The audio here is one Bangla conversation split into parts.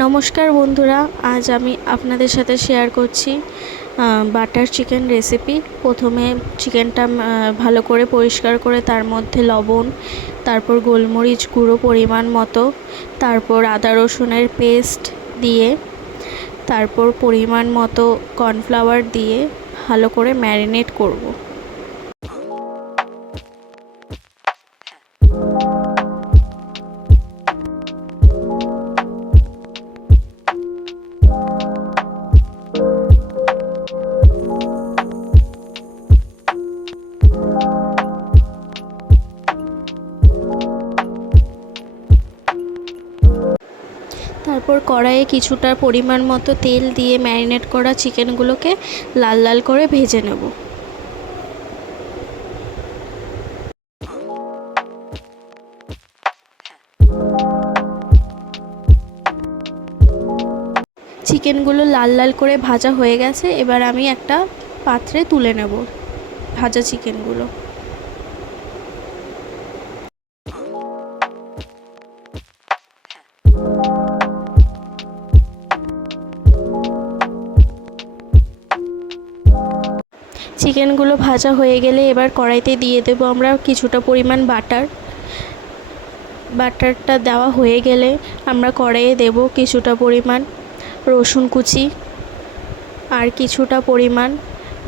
নমস্কার বন্ধুরা, আজ আমি আপনাদের সাথে শেয়ার করছি বাটার চিকেন রেসিপি। প্রথমে চিকেনটা ভালো করে পরিষ্কার করে তার মধ্যে লবণ, তারপর গোলমরিচ গুঁড়ো পরিমাণ মতো, তারপর আদা রসুনের পেস্ট দিয়ে, তারপর পরিমাণ মতো কর্নফ্লাওয়ার দিয়ে ভালো করে ম্যারিনেট করব। তারপর কড়াইয়ে কিছুটা পরিমাণ মতো তেল দিয়ে ম্যারিনেট করা চিকেনগুলোকে লাল লাল করে ভেজে নেব। চিকেনগুলো লাল লাল করে ভাজা হয়ে গেছে, এবার আমি একটা পাত্রে তুলে নেব ভাজা চিকেনগুলো। চিকেনগুলো ভাজা হয়ে গেলে এবার কড়াইতে দিয়ে দেবো আমরা কিছুটা পরিমাণ বাটারটা দেওয়া হয়ে গেলে আমরা কড়াইয়ে দেব কিছুটা পরিমাণ রসুন কুচি, আর কিছুটা পরিমাণ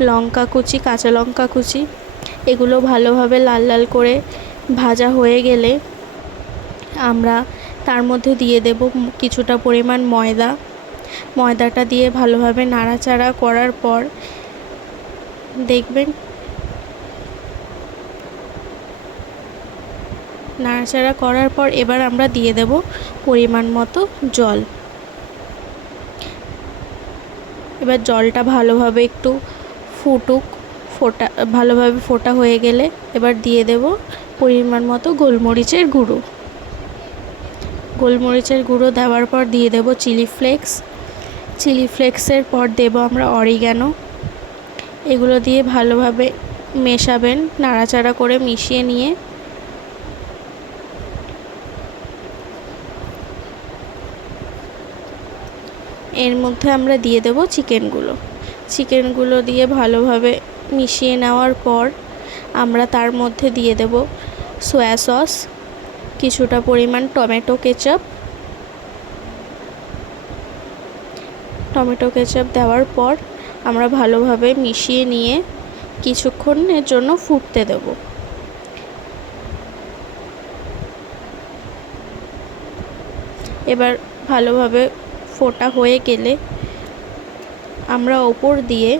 লঙ্কা কুচি, কাঁচা লঙ্কা কুচি। এগুলো ভালোভাবে লাল লাল করে ভাজা হয়ে গেলে আমরা তার মধ্যে দিয়ে দেব কিছুটা পরিমাণ ময়দাটা দিয়ে ভালোভাবে নাড়াচাড়া করার পর দেখবেন নাড়াচাড়া করার পর এবার আমরা দিয়ে দেব পরিমাণ মতো জল। এবার জলটা ভালোভাবে একটু ভালোভাবে ফোটা হয়ে গেলে এবার দিয়ে দেব পরিমাণ মতো গোলমরিচের গুঁড়ো দেওয়ার পর দিয়ে দেব চিলি ফ্লেক্সের পর দেব আমরা অরিগ্যানো। এগুলো দিয়ে ভালোভাবে মেশাবেন, নাড়াচাড়া করে মিশিয়ে নিয়ে এর মধ্যে আমরা দিয়ে দেব চিকেনগুলো দিয়ে ভালোভাবে মিশিয়ে নেওয়ার পর আমরা তার মধ্যে দিয়ে দেব সয়া সস, কিছুটা পরিমাণ টমেটো কেচাপ দেওয়ার পর আমরা ভালোভাবে মিশিয়ে নিয়ে কিছুক্ষণের জন্য ফুটতে দেব। এবার ভালোভাবে ফোটা হয়ে গেলে আমরা ওপর দিয়ে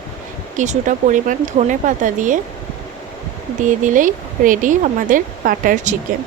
কিছুটা পরিমাণ ধনেপাতা দিয়ে দিলেই রেডি আমাদের বাটার চিকেন।